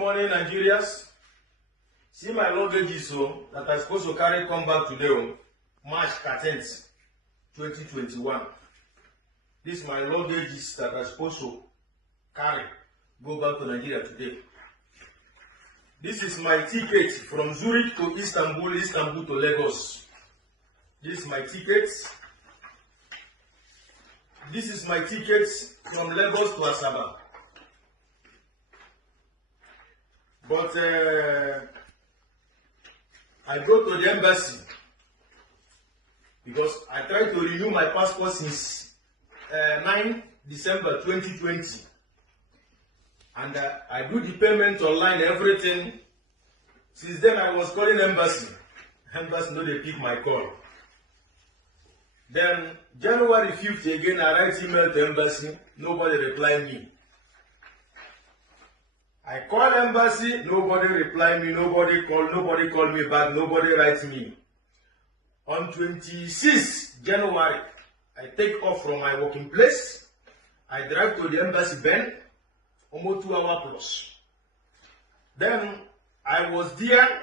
Morning, Nigerians. See my luggage so that I'm supposed to carry come back today on March 13th, 2021. This is my luggage that I'm supposed to carry go back to Nigeria today. This is my ticket from Zurich to Istanbul, Istanbul to Lagos. This is my ticket. This is my ticket from Lagos to Asaba. But I go to the embassy because I tried to renew my passport since 9 December 2020. And I do the payment online, everything. Since then, I was calling embassy. Embassy no, they pick my call. Then January 5th again, I write email to embassy. Nobody replied me. I call embassy, nobody reply me, nobody call me back, nobody write me. On 26th January, I take off from my working place. I drive to the embassy Ben, almost 2 hours plus. Then I was there.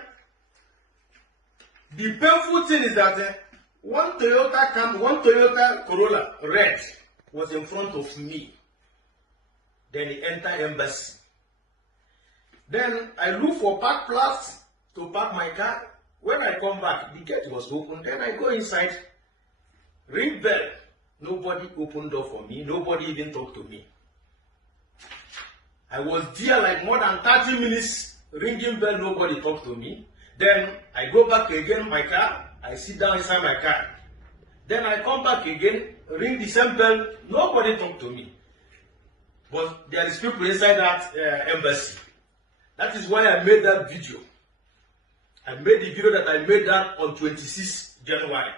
The painful thing is that one Toyota Corolla red was in front of me. Then he entered embassy. Then I look for park place to park my car. When I come back, the gate was open. Then I go inside, ring bell. Nobody opened door for me. Nobody even talked to me. I was there like more than 30 minutes, ringing bell. Nobody talked to me. Then I go back again, my car. I sit down inside my car. Then I come back again, ring the same bell. Nobody talked to me. But there is people inside that embassy. That is why I made that video. I made the video that I made that on 26 January.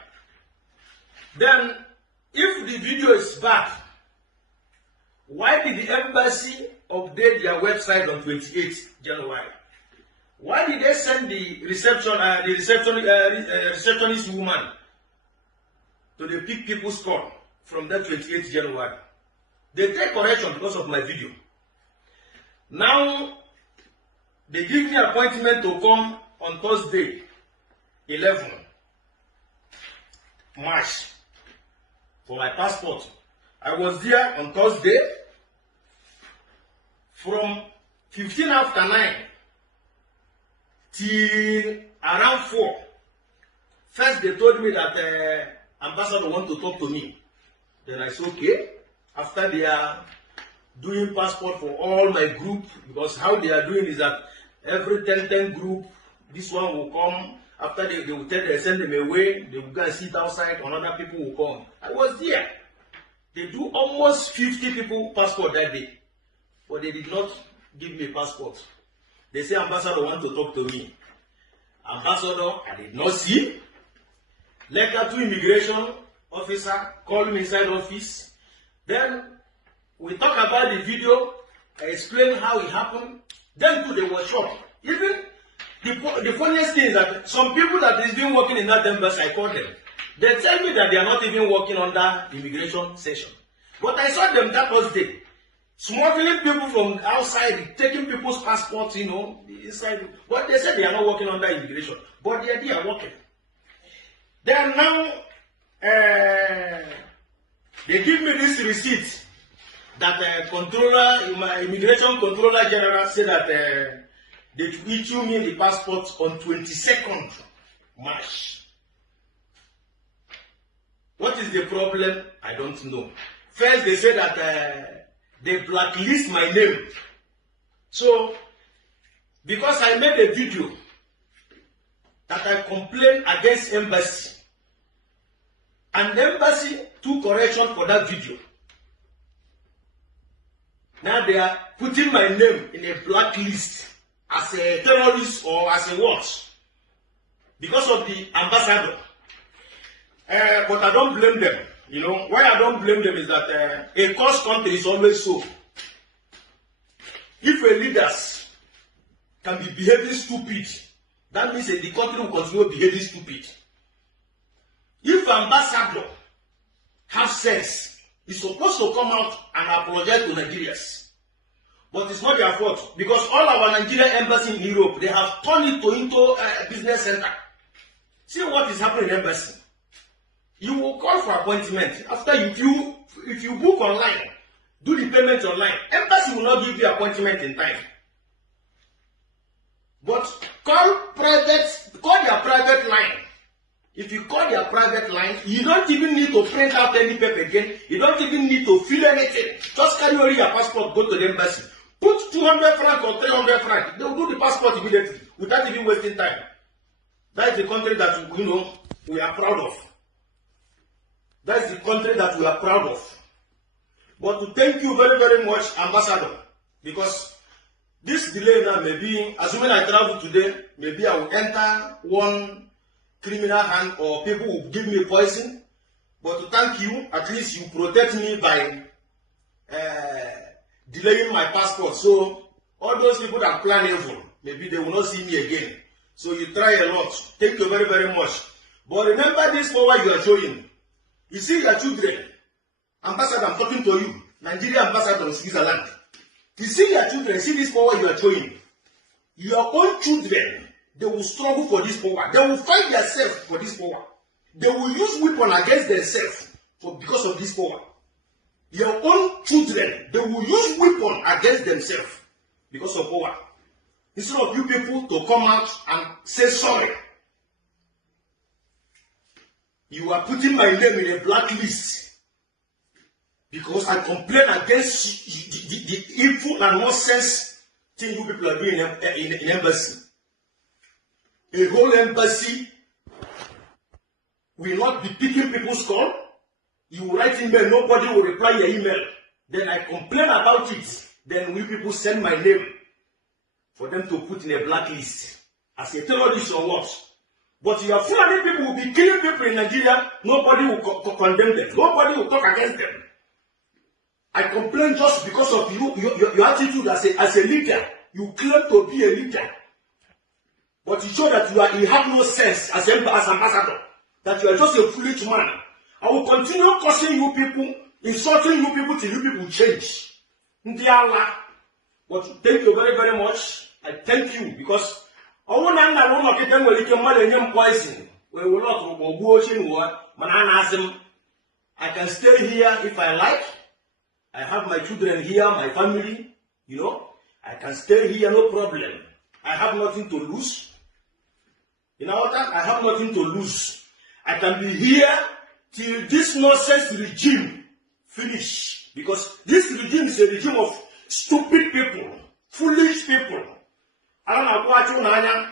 Then, if the video is bad, why did the embassy update their website on 28 January? Why did they send the receptionist woman to the pick people's call from that 28 January? They take correction because of my video. Now, they give me an appointment to come on Thursday, 11 March, for my passport. I was there on Thursday from 15 after 9 till around 4. First, they told me that ambassador want to talk to me. Then I said, okay. After they are doing passport for all my group, because how they are doing is that every 10 group, this one will come. After they will tell they send them away, they will go and sit outside, another people will come. I was there. They do almost 50 people passport that day. But they did not give me a passport. They say ambassador want to talk to me. Ambassador, I did not see. Letter to immigration officer, call me inside office. Then we talk about the video. I explain how it happened. Then too, they were shocked. Even the funniest thing is that some people that is been working in that embassy, I call them. They tell me that they are not even working under immigration session. But I saw them that Thursday, smuggling people from outside, taking people's passports, inside. But they said they are not working under immigration. But they are working. Then now, they give me this receipt that my immigration controller general said that they issue me the passport on 22nd March. What is the problem? I don't know. First, they said that they blacklist my name. So, because I made a video that I complained against embassy, and the embassy took correction for that video. Now they are putting my name in a blacklist as a terrorist or as a what? Because of the ambassador. But I don't blame them. Why I don't blame them is that a cursed country is always so. If a leaders can be behaving stupid, that means the country will continue behaving stupid. If ambassador have sense, he's supposed to come out and apologize to Nigerians. But it's not their fault because all our Nigerian embassy in Europe, they have turned it into a business center. See what is happening in embassy. You will call for appointment. After if you book online, do the payment online, embassy will not give you appointment in time. But call their private line. If you call their private line, you don't even need to print out any paper again. You don't even need to fill anything. Just carry only your passport, go to the embassy. Put 200 francs or 300 francs. They will do the passport immediately without even wasting time. That is the country that we are proud of. That is the country that we are proud of. But to thank you very, very much, Ambassador, because this delay now may be, assuming I travel today, maybe I will enter one criminal hand or people will give me poison. But to thank you, at least you protect me by delaying my passport. So all those people that plan evil, maybe they will not see me again. So you try a lot. Thank you very, very much. But remember this forward you are showing. You see your children. Ambassador, I'm talking to you. Nigeria ambassador in Switzerland. You see your children, see this power you are showing. Your own children, they will struggle for this power. They will fight themselves for this power. They will use weapon against themselves because of this power. Your own children, they will use weapon against themselves because of power. Instead of you people to come out and say sorry. You are putting my name in a blacklist because I complain against the evil and nonsense thing you people are doing in embassy. A whole embassy will not be picking people's call. You write email, nobody will reply your email. Then I complain about it. Then we people send my name for them to put in a blacklist as a terrorist or what. But your Fulani people will be killing people in Nigeria. Nobody will condemn them. Nobody will talk against them. I complain just because of your attitude as a leader. You claim to be a leader. But you show that you have no sense as ambassador. That you are just a foolish man. I will continue cursing you people, insulting you people till you people change. But thank you very, very much. I thank you because I can stay here if I like. I have my children here, my family, I can stay here, no problem. I have nothing to lose. I have nothing to lose. I can be here till this nonsense regime finish. Because this regime is a regime of stupid people, foolish people. I don't know what you know.